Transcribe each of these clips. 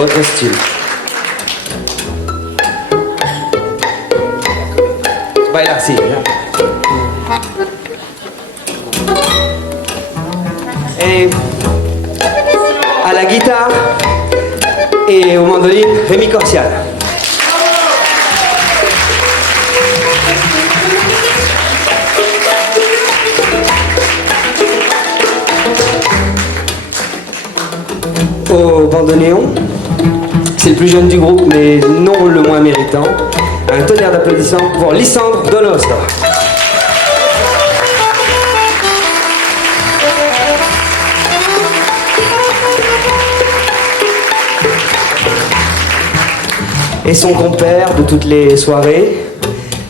Autre style. Baila así, ¿ya? À la guitare et aux mandolines, Rémi Corsial. Au bandoneon, c'est le plus jeune du groupe, mais non le moins méritant. Un tonnerre d'applaudissements pour Lysandre Donostre. Et son compère de toutes les soirées,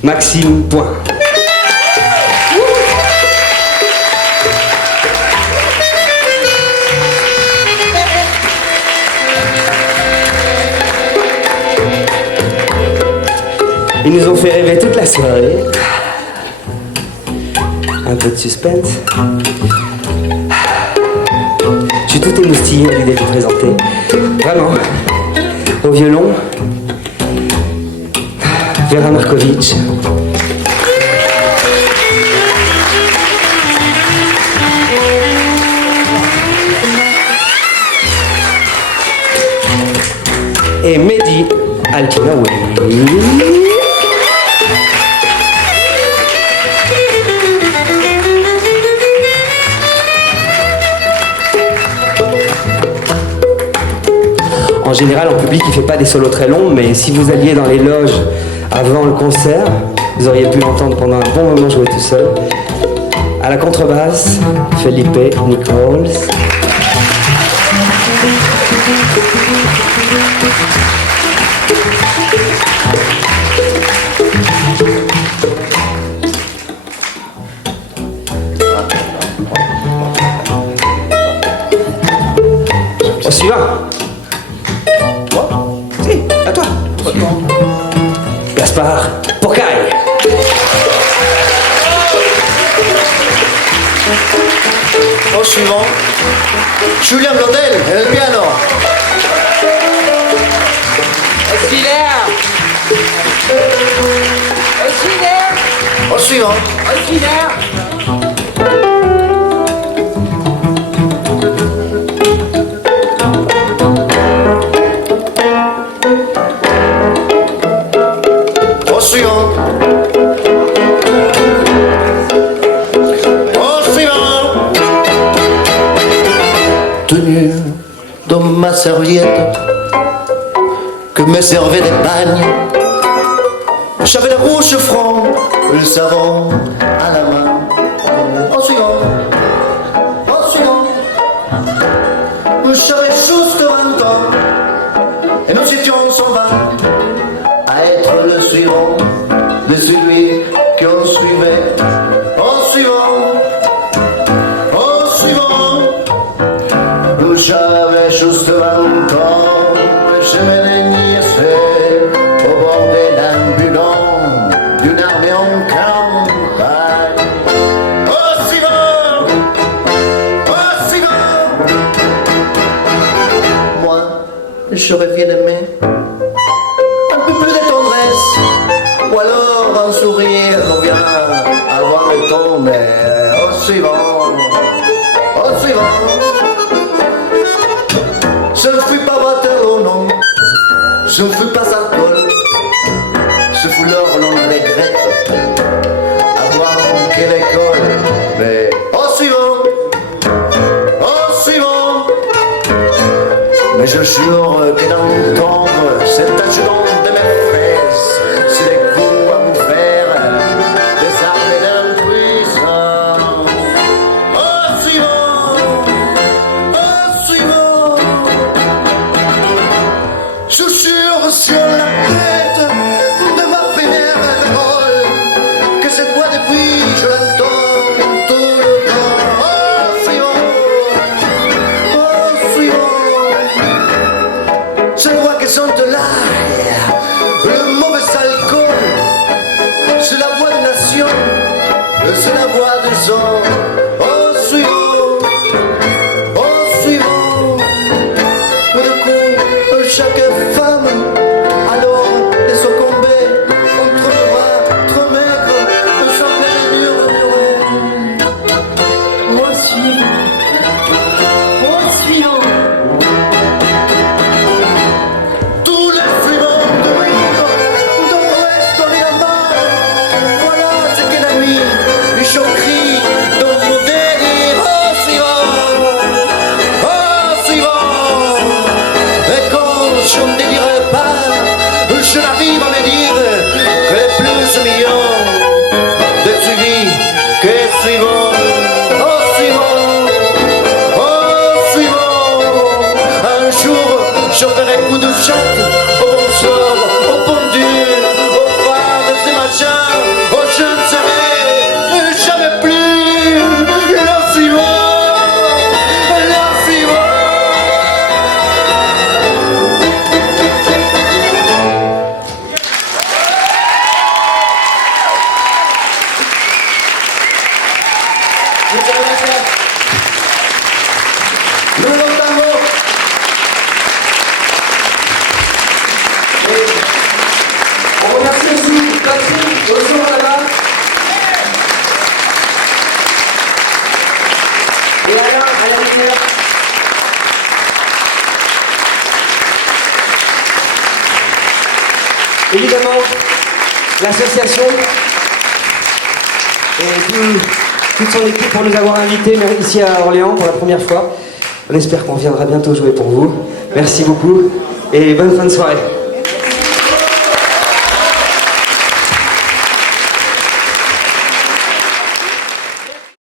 Maxime Point. Ils nous ont fait rêver toute la soirée. Un peu de suspense. Je suis tout émoustillé à l'idée de vous présenter. Vraiment. Au violon, Vera Markovic. Et Mehdi Altinaoui. En général, en public, il ne fait pas des solos très longs, mais si vous alliez dans les loges avant le concert, vous auriez pu l'entendre pendant un bon moment jouer tout seul. À la contrebasse, Felipe Nichols. Au suivant. Si, à toi. Gaspard Porcaille. Au suivant, Julien Blondel, el piano. Auxiliaire. Auxiliaire. Au suivant, Auxiliaire. au suivant. Au suivant. Tenu dans ma serviette que me servait des bagnes, j'avais la bouche franc, le savon à la main. Au suivant, au suivant, j'avais juste 20 ans et nous étions sans vain à être le suivant de celui qu'on suivait. Au suivant, au suivant, j'avais juste 20 ans et je me niaisais au bord de l'ambulant d'une armée en campagne. Au suivant, au suivant, moi j'aurais bien aimé un peu plus de tendresse, ou alors un sourire ou bien avant de tomber. Au suivant, au suivant. Je ne fus pas Waterloo, non, je ne fus pas alcool, je fus l'or, l'on regrette avoir manqué l'école. Mais au suivant, mais je jure que d'entendre cet adjudant de mes fesses, c'est des coups à vous faire des armes d'impuissance. Au suivant, je jure sur la tête de ma première parole que cette voix depuis je l'entends tout le temps. Au suivant, cette voix qui sent de l'air, le mauvais alcool, c'est la voix de nation, c'est la voix des hommes. Au suivant, au suivant, du coup, chaque femme alors de succomber entre le bras trop maigre de son plein murmurer. Moi suivant, moi suivant. Tous les suivants de l'Inde, de l'Ouest, de l'Amérique, voilà ce qu'est la nuit, les choqueries de mon délire. Oh suivant, et quand je ne délirais pas, je n'arrive à me dire que les plus millions de suivis que suivant. Oh suivant, un jour je ferai coup de chatte au bonsoir, au pendule, au phare de ces machins, oh je ne serai jamais plus le suivant, le suivant. Muchas gracias. Nuevo tango. On remercie aussi Patrick au jour là-bas. Et Alain à la lumière. Évidemment, l'association et toute son équipe pour nous avoir invités ici à Orléans pour la première fois. On espère qu'on viendra bientôt jouer pour vous. Merci beaucoup et bonne fin de soirée.